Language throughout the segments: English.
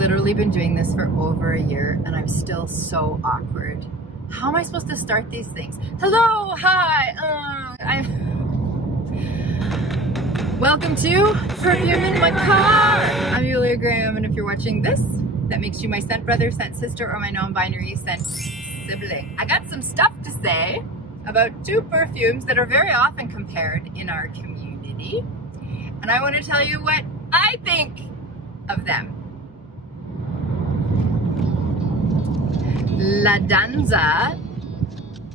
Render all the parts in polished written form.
literally been doing this for over a year and I'm still so awkward. How am I supposed to start these things? Hello, hi, welcome to Perfume in My Car. I'm Julia Graham, and if you're watching this, that makes you my scent brother, scent sister, or my non-binary scent sibling. I got some stuff to say about two perfumes that are very often compared in our community, and I want to tell you what I think of them. La Danza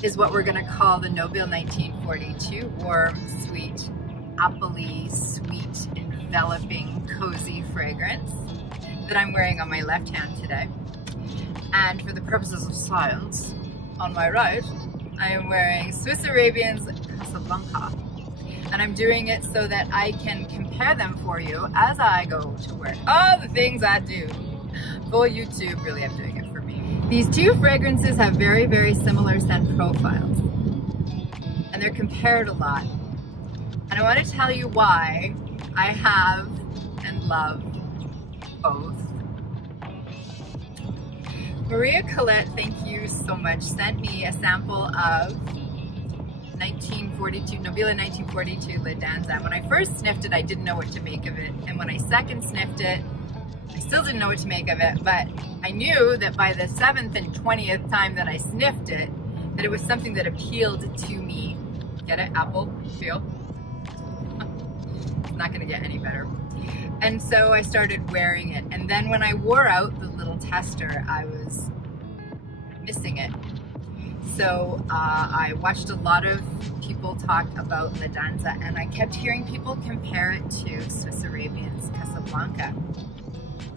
is what we're going to call the Nobile 1942 warm, sweet, appley, sweet, enveloping, cozy fragrance that I'm wearing on my left hand today. And for the purposes of science, on my right, I am wearing Swiss Arabian's Casablanca. And I'm doing it so that I can compare them for you as I go to work. All the things I do. Full YouTube, really, I'm doing it for me. These two fragrances have very, very similar scent profiles. And they're compared a lot. And I want to tell you why I have and love both. Maria Colette, thank you so much, sent me a sample of 1942, Nobile 1942 La Danza. When I first sniffed it, I didn't know what to make of it. And when I second sniffed it, I still didn't know what to make of it, but I knew that by the 7th and 20th time that I sniffed it, that it was something that appealed to me. Get it? Apple feel? It's not gonna get any better. And so I started wearing it. And then when I wore out the little tester, I was missing it. So I watched a lot of people talk about La Danza, and I kept hearing people compare it to Swiss Arabian's Casablanca.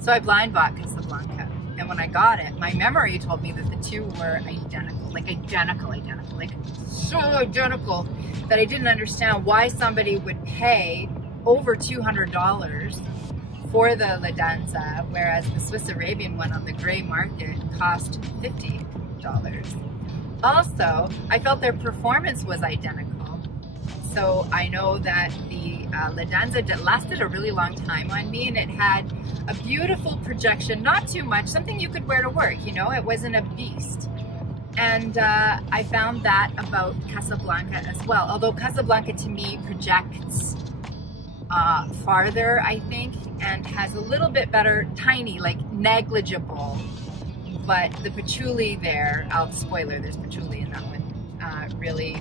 So I blind bought Casablanca. And when I got it, my memory told me that the two were identical, like so identical that I didn't understand why somebody would pay over $200 for the La Danza, whereas the Swiss Arabian one on the gray market cost $50. Also, I felt their performance was identical. So I know that the La Danza lasted a really long time on me, and it had a beautiful projection, not too much, something you could wear to work, you know, it wasn't a beast. And I found that about Casablanca as well, although Casablanca to me projects farther, I think, and has a little bit better, tiny, like negligible, but the patchouli there, spoiler, there's patchouli in that one, really,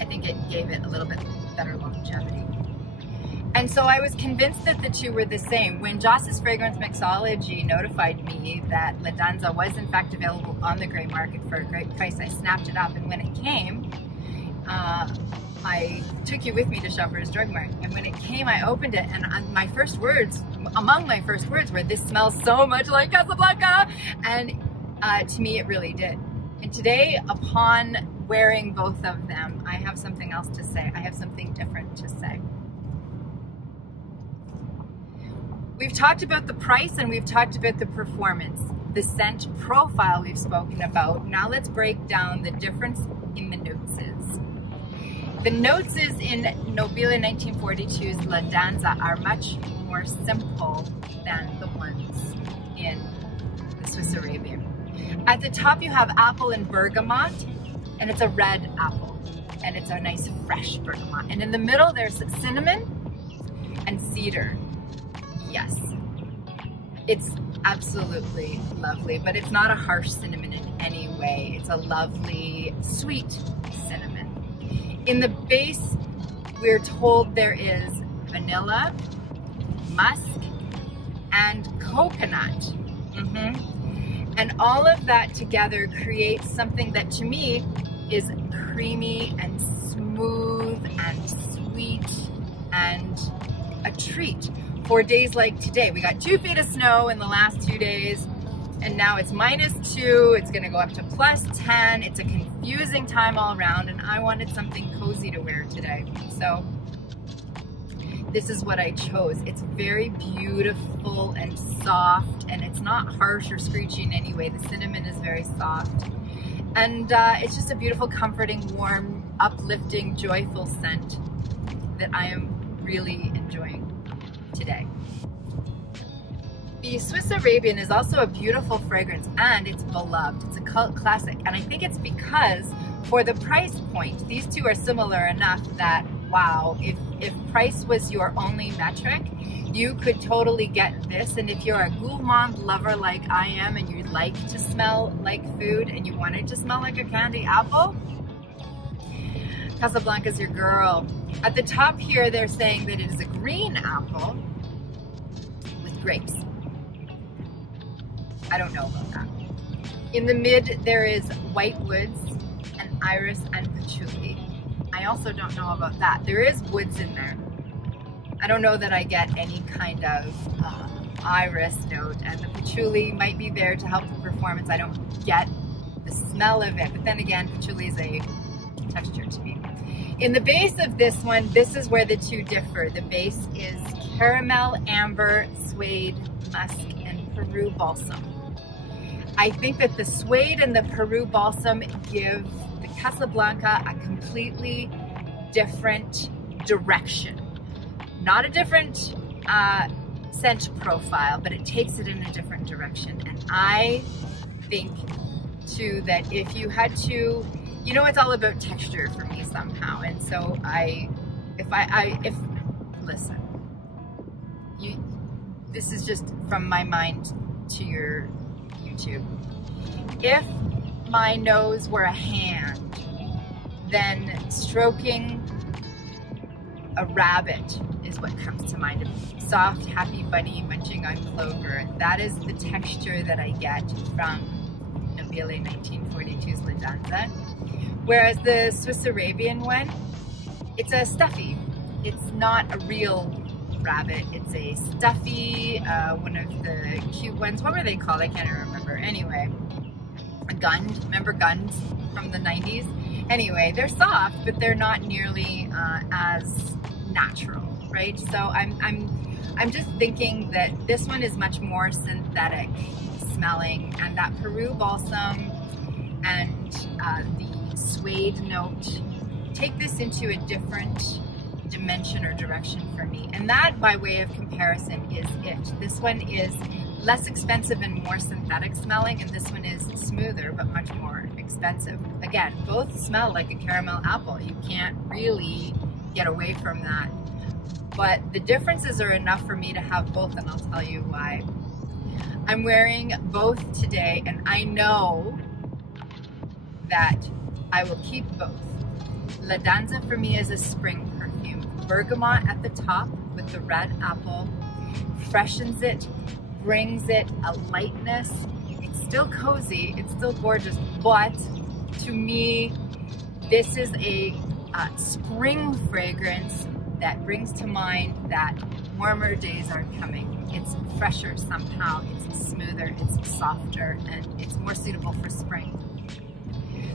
I think it gave it a little bit better longevity. And so I was convinced that the two were the same. When Joss's Fragrance Mixology notified me that La Danza was in fact available on the gray market for a great price, I snapped it up, and when it came, I took you with me to Shoppers Drug Mart, and when it came, I opened it, and my first words, among my first words were, "This smells so much like Casablanca," and to me it really did. And today, upon wearing both of them, I have something else to say. I have something different to say. We've talked about the price and we've talked about the performance, the scent profile we've spoken about. Now let's break down the difference in the notes. The notes in Nobile 1942's La Danza are much more simple than the ones in the Swiss Arabian. At the top you have apple and bergamot, and it's a red apple, and it's a nice fresh bergamot. And in the middle there's cinnamon and cedar. Yes, it's absolutely lovely, but it's not a harsh cinnamon in any way. It's a lovely, sweet cinnamon. In the base, we're told there is vanilla, musk, and coconut. And all of that together creates something that to me is creamy and smooth and sweet and a treat. For days like today. We got 2 feet of snow in the last 2 days, and now it's -2, it's gonna go up to +10. It's a confusing time all around, and I wanted something cozy to wear today. So this is what I chose. It's very beautiful and soft, and it's not harsh or screechy in any way. The cinnamon is very soft. And it's just a beautiful, comforting, warm, uplifting, joyful scent that I am really enjoying today. The Swiss Arabian is also a beautiful fragrance, and it's beloved. It's a cult classic, and I think it's because for the price point, these two are similar enough that, wow, if price was your only metric, you could totally get this. And if you're a gourmand lover like I am, and you like to smell like food, and you want it to smell like a candy apple, Casablanca's your girl. At the top here, they're saying that it is a green apple with grapes. I don't know about that. In the mid, there is white woods and iris and patchouli. I also don't know about that. There is woods in there. I don't know that I get any kind of iris note, and the patchouli might be there to help the performance. I don't get the smell of it, but then again, patchouli is a texture to me. In the base of this one, this is where the two differ. The base is caramel, amber, suede, musk, and Peru balsam. I think that the suede and the Peru balsam give the Casablanca a completely different direction. Not a different scent profile, but it takes it in a different direction. And I think too that if you had to, you know, it's all about texture for me somehow. And so listen, this is just from my mind to your YouTube. If my nose were a hand, then stroking a rabbit is what comes to mind. A soft, happy bunny munching on clover. That is the texture that I get from Libellule 1942's La Danza. Whereas the Swiss Arabian one, it's a stuffy. It's not a real rabbit. It's a stuffy, one of the cute ones. What were they called? I can't remember. Anyway, a gund. Remember guns from the 90s? Anyway, they're soft, but they're not nearly as natural, right? So I'm just thinking that this one is much more synthetic smelling, and that Peru balsam and the suede note take this into a different dimension or direction for me. And that, by way of comparison, is it. This one is less expensive and more synthetic smelling, and this one is smoother but much more expensive. Again, both smell like a caramel apple. You can't really get away from that. But the differences are enough for me to have both, and I'll tell you why. I'm wearing both today, and I know that I will keep both. La Danza for me is a spring perfume. Bergamot at the top with the red apple freshens it, brings it a lightness. It's still cozy, it's still gorgeous, but to me, this is a spring fragrance that brings to mind that warmer days are coming. It's fresher somehow, it's smoother, it's softer, and it's more suitable for spring.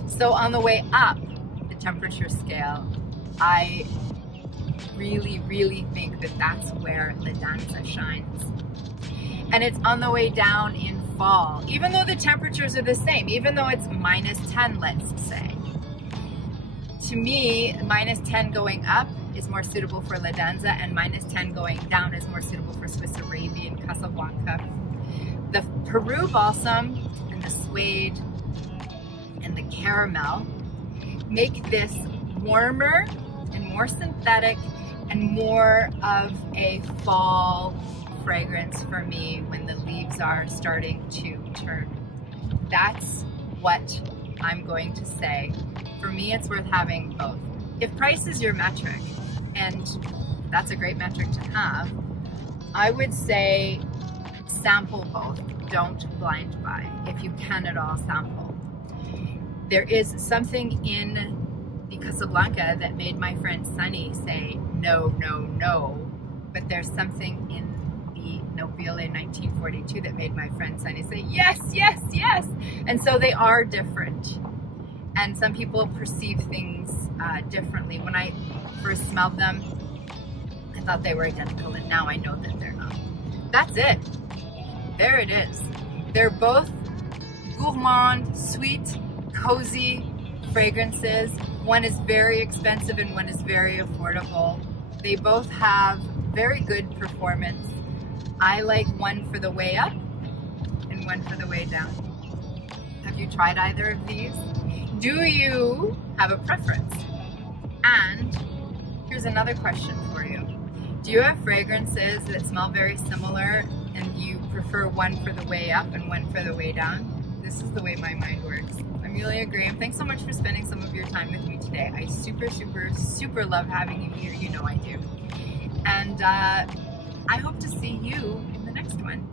So on the way up the temperature scale, I really, really think that that's where La Danza shines. And it's on the way down in fall, even though the temperatures are the same, even though it's -10, let's say. To me, -10 going up is more suitable for La Danza, and -10 going down is more suitable for Swiss Arabian, Casablanca. The Peru balsam and the suede and the caramel make this warmer and more synthetic and more of a fall fragrance for me when the leaves are starting to turn. That's what I'm going to say. For me, it's worth having both. If price is your metric, and that's a great metric to have, I would say sample both. Don't blind buy. If you can at all, sample. There is something in the Casablanca that made my friend Sunny say no, no, no, but there's something in the Libellule 1942 that made my friend Sunny say yes, yes, yes. And so they are different. And some people perceive things differently. When I first smelled them, I thought they were identical, and now I know that they're not. That's it. There it is. They're both gourmand, sweet, cozy fragrances. One is very expensive and one is very affordable. They both have very good performance. I like one for the way up and one for the way down. Have you tried either of these? Do you have a preference? And here's another question for you. Do you have fragrances that smell very similar and you prefer one for the way up and one for the way down? This is the way my mind works. Amelia Graham, thanks so much for spending some of your time with me today. I super love having you here. You know I do. And I hope to see you in the next one.